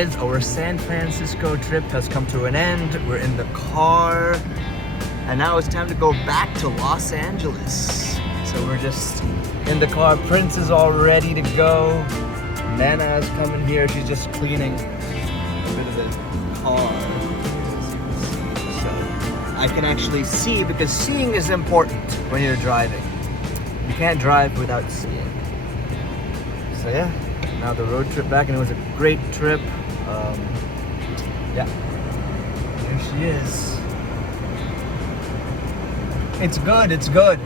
guys, our San Francisco trip has come to an end. We're in the car, and now it's time to go back to Los Angeles. So we're just in the car. Prince is all ready to go. Nana is coming here. She's just cleaning a bit of the car. So I can actually see, because seeing is important when you're driving. You can't drive without seeing. So yeah, now the road trip back, and it was a great trip. Yeah, here she is. It's good, it's good.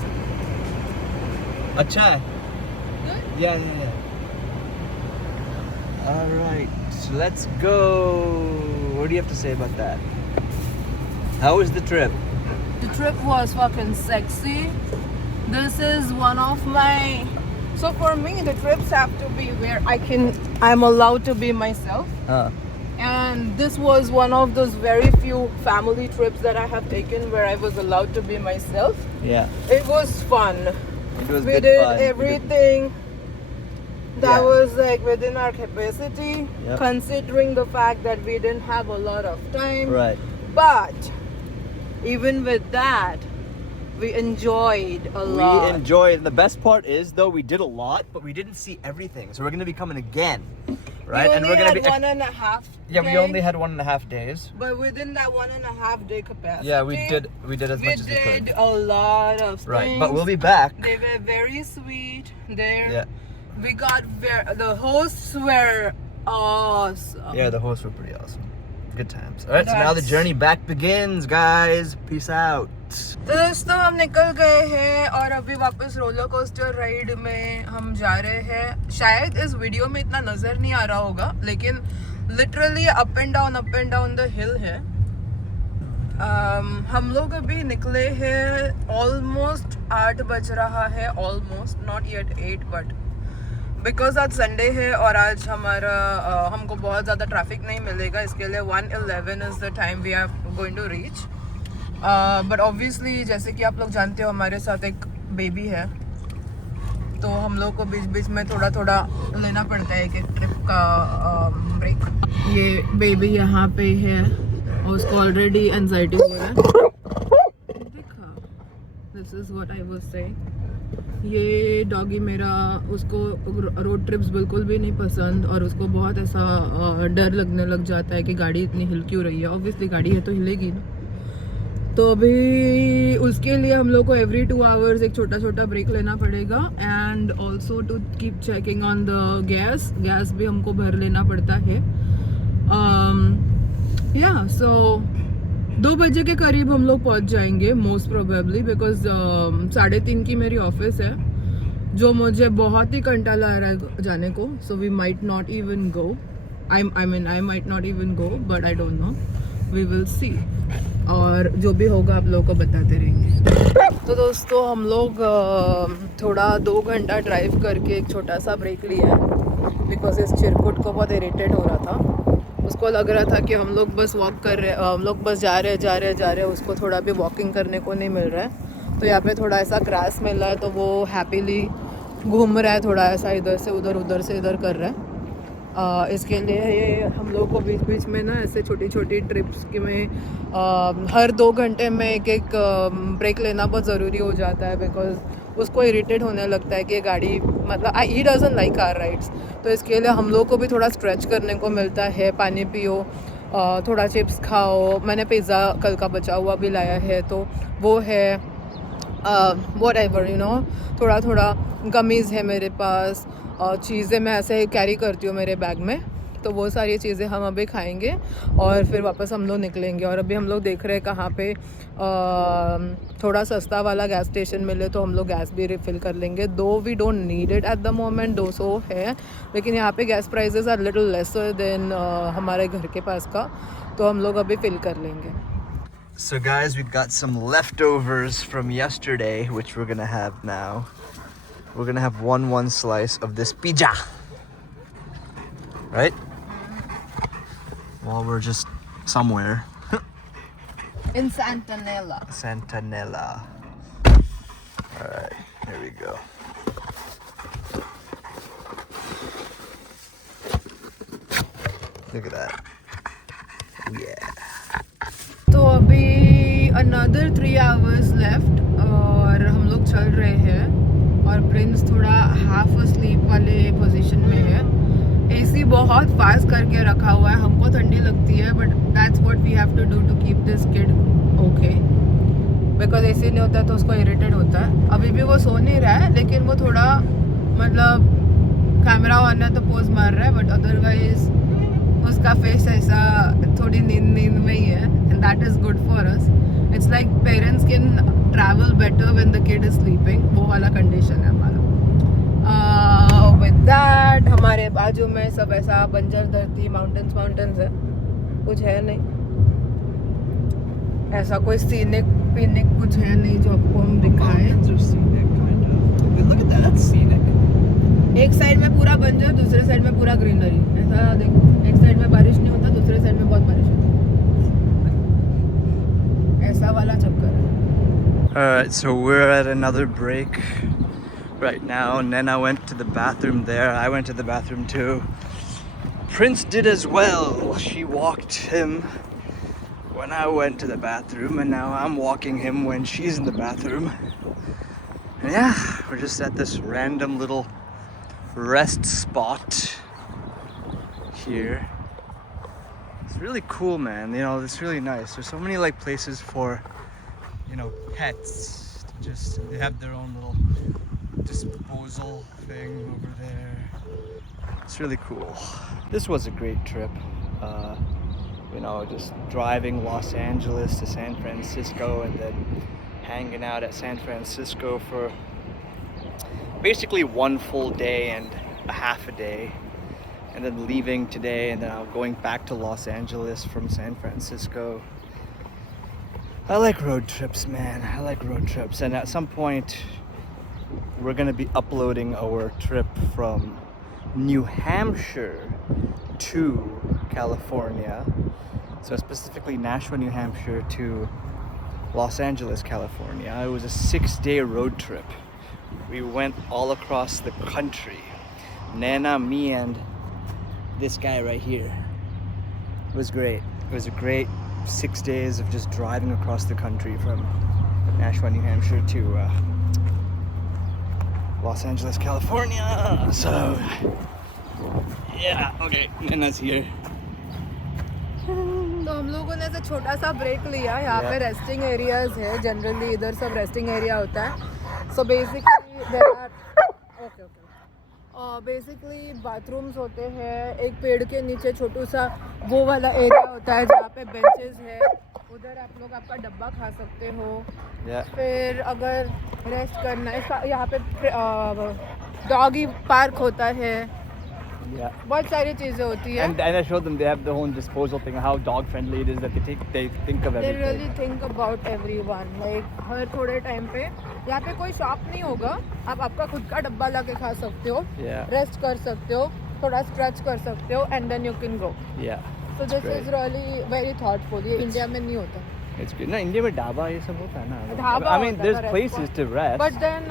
Acha hai? Good? Yeah. All right, so let's go. What do you have to say about that? How was the trip? The trip was fucking sexy. This is one of my... So for me, the trips have to be where I'm allowed to be myself. And this was one of those very few family trips that I have taken where I was allowed to be myself. Yeah. It was fun. It was We good did fun. everything that Yeah. was like within our capacity, Yep. considering the fact that we didn't have a lot of time. Right. But even with that, we enjoyed a lot. We enjoyed. The best part is, though, we did a lot, but we didn't see everything. So we're gonna be coming again, right? We And only we're gonna had be 1.5 yeah. We day, only had 1.5 days. but within that 1.5 day capacity, Yeah, we did as much as we We could. did a lot of things. Right, but we'll be back. They were very sweet. Yeah. We got the hosts were awesome. Yeah, the hosts were pretty awesome. Good times. All right, so now the That's- journey back begins, guys. Peace out. तो दोस्तों हम निकल गए हैं और अभी वापस roller coaster ride में हम जा रहे हैं. शायद इस वीडियो में इतना नजर नहीं आ रहा होगा, लेकिन literally up and down the हिल है. हम लोग अभी निकले हैं. ऑलमोस्ट 8 बज रहा है. Almost not yet 8 but because आज संडे है और आज हमको बहुत ज़्यादा ट्रैफिक नहीं मिलेगा, इसके लिए 1:11 is the time we are going to reach. But obviously जैसे कि आप लोग जानते हो, हमारे साथ एक बेबी है, तो हम लोग को बीच बीच में थोड़ा थोड़ा लेना पड़ता है एक ट्रिप का ब्रेक. ये बेबी यहाँ पे है और उसको ऑलरेडी एंजाइटी हो रहा है. देखा, this is what I was saying. ये डॉगी मेरा, उसको रोड ट्रिप्स बिल्कुल भी नहीं पसंद और उसको बहुत ऐसा डर लगने लग जाता है कि गाड़ी इतनी हिल क्यों रही है. ऑब्वियसली गाड़ी है तो हिलेगी ना. तो अभी उसके लिए हम लोग को एवरी 2 आवर्स एक छोटा छोटा ब्रेक लेना पड़ेगा. And also to keep checking on the gas भी हमको भर लेना पड़ता है. या सो 2 बजे के करीब हम लोग पहुंच जाएंगे मोस्ट प्रोबेबली, बिकॉज 3:30 की मेरी ऑफिस है, जो मुझे बहुत ही कंटाला आ रहा है जाने को. So we might not even go. I might not even go, but I don't know. We will see. और जो भी होगा आप लोगों को बताते रहेंगे. तो दोस्तों हम लोग थोड़ा 2 घंटा ड्राइव करके एक छोटा सा ब्रेक लिया है, बिकॉज इस चिरकुट को बहुत इरिटेट हो रहा था. उसको लग रहा था कि हम लोग बस वॉक कर रहे, हम लोग बस जा रहे, उसको थोड़ा भी वॉकिंग करने को नहीं मिल रहा है. तो यहाँ पे थोड़ा ऐसा ग्रास मिल रहा है, तो वो हैप्पीली घूम रहा है, थोड़ा ऐसा इधर से उधर से इधर कर रहा है. इसके लिए ये हम लोग को बीच बीच में ना ऐसे छोटी छोटी ट्रिप्स में हर 2 घंटे में एक ब्रेक लेना बहुत ज़रूरी हो जाता है, बिकॉज उसको इरिटेट होने लगता है कि ये गाड़ी, मतलब he doesn't like car rides. तो इसके लिए हम लोग को भी थोड़ा स्ट्रेच करने को मिलता है. पानी पियो, थोड़ा चिप्स खाओ. मैंने पिज़्ज़ा कल का बचा हुआ भी लाया है, तो वो है. वॉट एवर यू नो, थोड़ा गमीज़ है मेरे पास. चीज़ें मैं ऐसे कैरी करती हूँ मेरे बैग में, तो वो सारी चीज़ें हम अभी खाएंगे और फिर वापस हम लोग निकलेंगे. और अभी हम लोग देख रहे हैं कहाँ पे थोड़ा सस्ता वाला गैस स्टेशन मिले तो हम लोग गैस भी रिफ़िल कर लेंगे. Though we don't need it at the moment, 200 है, लेकिन यहाँ पे gas prices are little lesser than हमारे घर के पास का, तो हम लोग अभी फिल कर लेंगे. So guys, we got some leftovers from yesterday, which we're gonna have now. We're gonna have one slice of this pizza, right? While we're just somewhere. In Santanella. Santanella. All right, here we go. Look at that. Yeah. तो अभी another 3 hours left और हम लोग चल रहे हैं और Prince थोड़ा हाफ asleep वाले पोजीशन में है. एसी बहुत फास्ट करके रखा हुआ है. हमको ठंडी लगती है but that's what we have to do to keep this kid okay, because AC नहीं होता है तो उसको इरिटेट होता है. अभी भी वो सो नहीं रहा है लेकिन वो थोड़ा मतलब कैमरा ऑन है तो पोज मार रहा है, बट अदरवाइज उसका फेस ऐसा थोड़ी नींद में ही है. And that is good for us. It's like parents can travel better when the kid is sleeping. वो वाला कंडीशन है हमारा. विद दैट हमारे बाजू में सब ऐसा बंजर धरती, माउंटेन्स है, कुछ है नहीं ऐसा कोई सीनिक पिनिक कुछ है नहीं जो आपको हम दिखाएं. Look at that, scenic. एक साइड में पूरा बंजर, दूसरे साइड में पूरा ग्रीनरी. ऐसा देखो, एक साइड में बारिश नहीं होता, दूसरे साइड में बहुत बारिश होती है. ऐसा वाला चक्कर है. Alright, so we're at another break right now. Nena went to the bathroom there. I went to the bathroom too. Prince did as well. She walked him when I went to the bathroom, and now I'm walking him when she's in the bathroom. And yeah, we're just at this random little rest spot here. It's really cool, man. You know, it's really nice. There's so many like places for, you know, pets to just, they have their own little disposal thing over there. It's really cool. This was a great trip. You know, just driving Los Angeles to San Francisco and then hanging out at San Francisco for basically one full day and a half a day, and then leaving today and then I'm going back to Los Angeles from San Francisco. I like road trips, man. I like road trips, and at some point we're gonna be uploading our trip from New Hampshire to California. So specifically Nashua, New Hampshire to Los Angeles, California. It was a 6-day road trip. We went all across the country. Nana, me, and this guy right here. It was great. It was a great 6 days of just driving across the country from Nashua, New Hampshire to Los Angeles, California. So, yeah, okay, Nana's here. तो हम लोगों ने ऐसा छोटा सा break लिया. यहाँ पे रेस्टिंग एरियाज है. जनरली इधर सब रेस्टिंग एरिया होता है. So basically there are basically bathrooms होते हैं. एक पेड़ के नीचे छोटू सा वो वाला एरिया होता है जहाँ पे बेंचेस है. उधर आप लोग आपका डब्बा खा सकते हो. फिर अगर रेस्ट करना है यहाँ पे डॉगी पार्क होता है. बहुत सारी चीजें होती है. And I showed them they have their own disposal thing, how dog friendly it is that they think of everything. They really think about everyone. Like हर थोड़े टाइम पे यहाँ पे कोई शॉप नहीं होगा. आप आपका खुद का डब्बा ला के खा सकते हो. रेस्ट कर सकते हो, थोड़ा स्ट्रेच कर सकते हो, and then you can go. So this is really very thoughtful. ये इंडिया में नहीं होता. It's good. No, इंडिया में ढाबा ये सब होता है ना. Dhaba I mean, there's places to rest. But then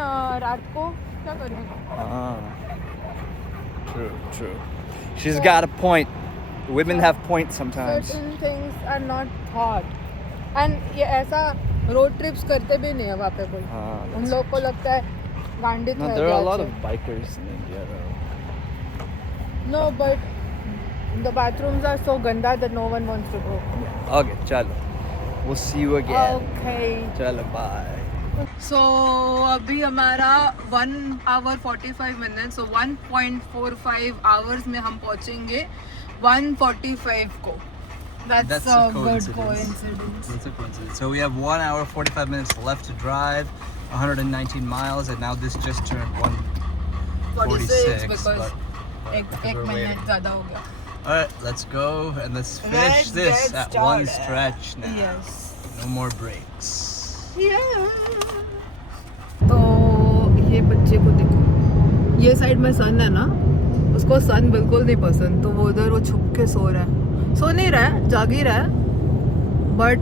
रात को क्या करेंगे? True. She's got a point. Women have points sometimes. Certain things are not thought. And ये ऐसा road trips करते भी नहीं है वहाँ पे कोई. उन लोग को लगता है गांडित है. There are a lot of bikers in India though. No, but the bathrooms are so ganda that no one wants to go. Okay, chalo. We'll see you again. Okay. Chalo, bye. So अभी हमारा 1 hour 45 minutes, so 1.45 hours में हम पहुँचेंगे 1:45 को. That's a good coincidence. That's a coincidence. So we have 1 hour 45 minutes left to drive, 119 miles, and now this just turned 1:46 because एक minute ज़्यादा हो गया. All right, let's go and let's finish this at one stretch now. Yes. No more breaks. तो ये बच्चे को देखो, ये साइड में सन है ना, उसको सन बिल्कुल नहीं पसंद. तो वो उधर वो छुप के सो रहा है. सो नहीं रहा है, जाग ही रहा है, बट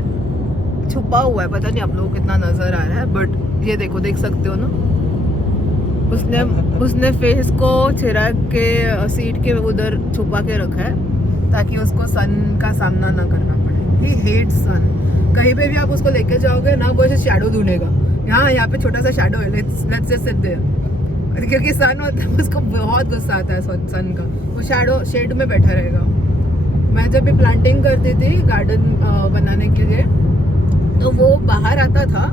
छुपा हुआ है. पता नहीं आप लोगों को कितना नजर आ रहा है, बट ये देखो, देख सकते हो ना, उसने फेस को छिरा के सीट के उधर छुपा के रखा है. ताकि उसको सन का सामना ना करना पड़े। ही हेट्स सन। कहीं पे भी आप उसको लेके जाओगे ना, वो ऐसे शैडो ढूंढेगा, यहाँ पे छोटा सा शैडो है, लेट्स जस्ट सिट देयर, क्योंकि सन होता है, उसको बहुत गुस्सा आता है सन का, वो शैडो शेड में बैठा रहेगा। मैं जब भी प्लांटिंग करती थी गार्डन बनाने के लिए, तो वो बाहर आता था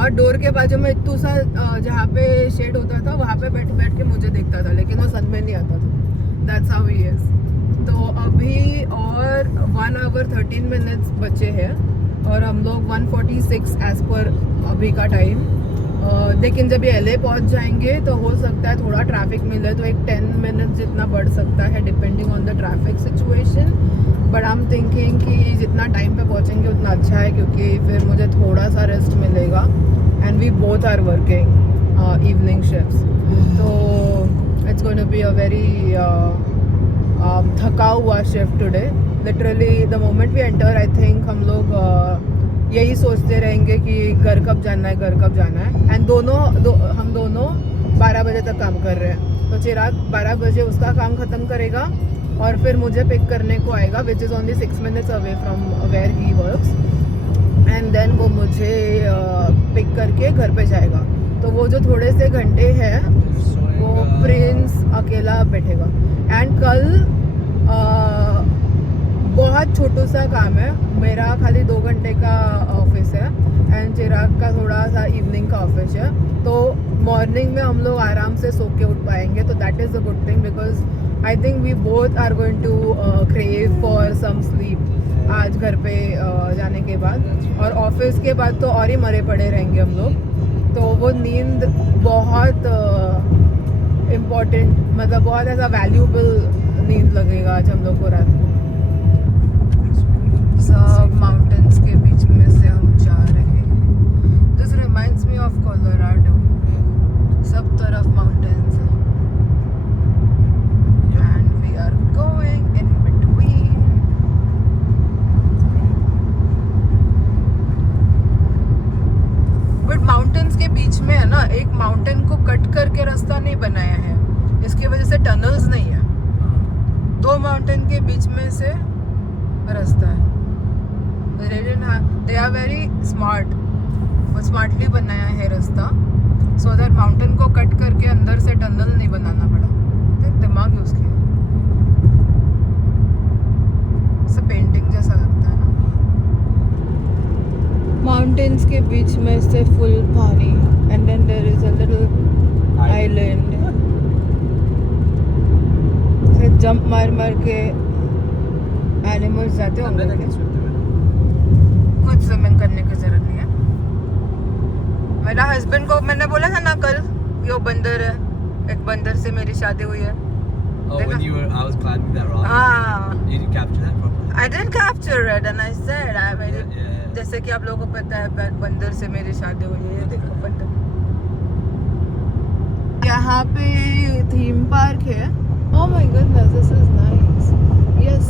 और डोर के बाजू में इतू सा जहाँ पे शेड होता था वहाँ पे बैठ बैठ के मुझे देखता था, लेकिन वो सन में नहीं आता था। That's how he is. तो अभी और 1 hour 13 minutes बचे हैं और हम लोग 1:46 एज पर अभी का टाइम। लेकिन जब ये LA पहुँच जाएंगे तो हो सकता है थोड़ा ट्रैफिक मिले, तो एक 10 minutes जितना बढ़ सकता है depending on the traffic situation. But I am thinking कि जितना टाइम पे पहुँचेंगे उतना अच्छा है, क्योंकि फिर मुझे थोड़ा सा रेस्ट मिलेगा। And we both are working evening shifts, तो it's going to be a very थका हुआ shift today. Literally the moment we enter, I think हम लोग यही सोचते रहेंगे कि घर कब जाना है। एंड हम दोनों 12 बजे तक काम कर रहे हैं। तो चिराग 12 बजे उसका काम ख़त्म करेगा और फिर मुझे पिक करने को आएगा, which is only 6 minutes away from where he works. And then वो मुझे पिक करके घर पे जाएगा। तो वो जो थोड़े से घंटे हैं वो प्रिंस अकेला बैठेगा। एंड कल बहुत छोटू सा काम है, मेरा खाली 2 घंटे का ऑफिस है एंड चिराग का थोड़ा सा इवनिंग का ऑफिस है। तो मॉर्निंग में हम लोग आराम से सो के उठ पाएंगे, तो that is a good thing, because I think we both are going to crave for some sleep आज घर पे जाने के बाद। और ऑफिस के बाद तो और ही मरे पड़े रहेंगे हम लोग। तो वो नींद बहुत इम्पॉर्टेंट, मतलब बहुत ऐसा वैल्यूबल नींद लगेगा आज हम लोग को रात को। सब माउंटेन्स के बीच में से हम जा रहे हैं। This reminds me of Colorado, सब तरफ माउंटेन्स हैं। And we are going in between. But mountains के बीच में है ना, एक माउंटेन को कट करके रास्ता नहीं बनाया है, इसकी वजह से टनल्स नहीं है। 2 माउंटेन के बीच में से रास्ता है। They are very smart, वो स्मार्टली बनाया है रास्ता, सो दैट माउंटेन को कट करके अंदर से टनल नहीं बनाना पड़ा। दिमाग यूज किया, सब पेंटिंग जैसा लगता है ना। माउंटेन्स के बीच में से फुल पानी, and then there is a little island. फिर जंप मार के एनिमल्स जाते होंगे। कुछ स्विमिंग करने की जरूरत नहीं है। मेरा हस्बैंड को मैंने बोला था ना कल कि वो बंदर है, एक बंदर से मेरी शादी हुई है। Oh, when you were, I was climbing that rock. You didn't capture that properly? I didn't capture it and I said, Yeah. जैसे कि आप लोगों को पता है बंदर से मेरी शादी हुई है। ये देखो बंदर। यहाँ पे थीम पार्क है। Oh my goodness, this is nice. Yes.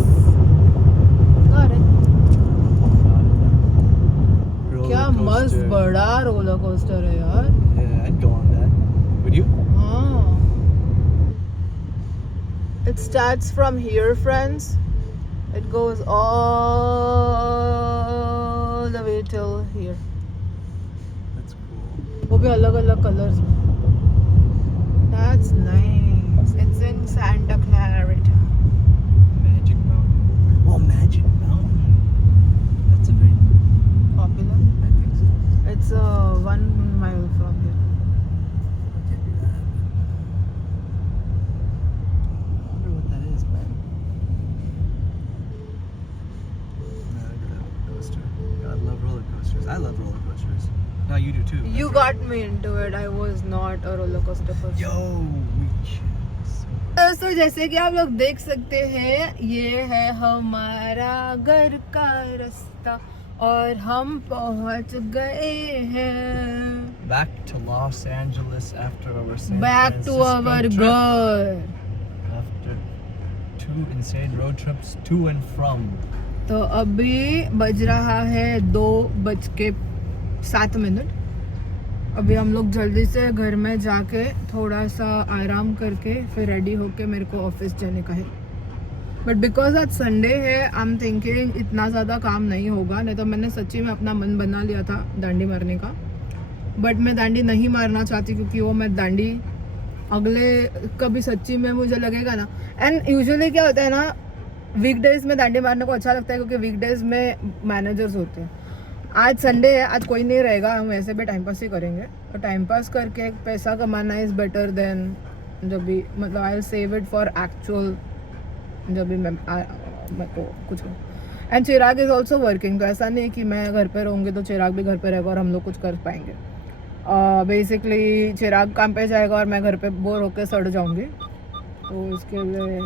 Got it. क्या मस्त बड़ा रोलर कोस्टर है यार। Yeah, I'd go on that. Would you? हाँ। It starts from here, friends. It goes all the way till here. That's cool. वो भी अलग-अलग colours में। That's nice. It's in Santa Clarita. Magic Mountain. Oh, Magic Mountain. That's a very Popular. I think so. It's 1 mile from here. I'll give you that. I wonder what that is, man. No, I got a roller coaster. God, I love roller coasters. I love roller coasters. Now you do too. You got me into it. I was not a roller coaster person. Yo, we दोस्तों जैसे कि आप लोग देख सकते हैं, ये है हमारा घर का रास्ता और हम पहुंच गए हैं back to Los Angeles after our San back to Francisco our trip. घर। After 2 insane road trips to and from. तो अभी बज रहा है 2:07। अभी हम लोग जल्दी से घर में जाके थोड़ा सा आराम करके फिर रेडी होके मेरे को ऑफिस जाने का है। बट बिकॉज आज संडे है आई एम थिंकिंग इतना ज़्यादा काम नहीं होगा, नहीं तो मैंने सच्ची में अपना मन बना लिया था दांडी मारने का, बट मैं दांडी नहीं मारना चाहती क्योंकि वो मैं दांडी अगले कभी सच्ची में मुझे लगेगा ना। एंड यूजुअली क्या होता है ना, वीकडेज में दांडी मारने को अच्छा लगता है क्योंकि वीकडेज में मैनेजर्स होते हैं। आज संडे है, आज कोई नहीं रहेगा, हम ऐसे भी टाइम पास ही करेंगे, और टाइम पास करके पैसा कमाना इज़ बेटर देन जब भी मतलब I will save it for actual जब भी मैं को कुछ। And Chirag is also working, तो ऐसा नहीं कि मैं घर पे रहूँगी तो चिराग भी घर पे रहेगा और हम लोग कुछ कर पाएंगे। बेसिकली चिराग काम पे जाएगा और मैं घर पे बोर होकर सड़ जाऊँगी, तो इसके लिए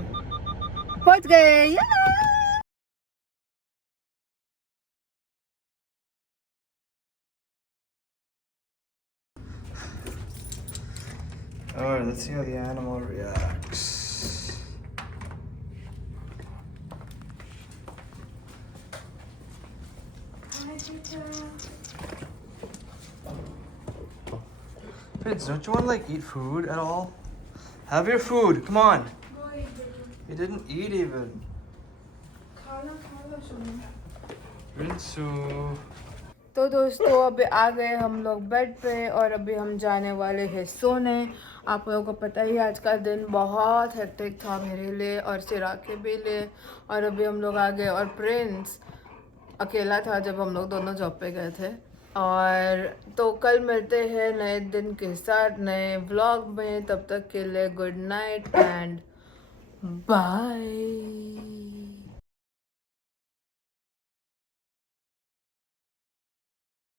पहुँच गए। Alright, let's see how the animal reacts. Prince, don't you want to like eat food at all? Have your food, come on. You didn't eat even. Prince. तो दोस्तों अभी आ गए हम लोग बेड पे और अभी हम जाने वाले हैं सोने। आप लोगों को पता ही आज का दिन बहुत हेक्टिक था मेरे लिए और चिराग के भी लिए, और अभी हम लोग आ गए और प्रिंस अकेला था जब हम लोग दोनों जॉब पे गए थे। और तो कल मिलते हैं नए दिन के साथ नए व्लॉग में, तब तक के लिए गुड नाइट एंड बाय।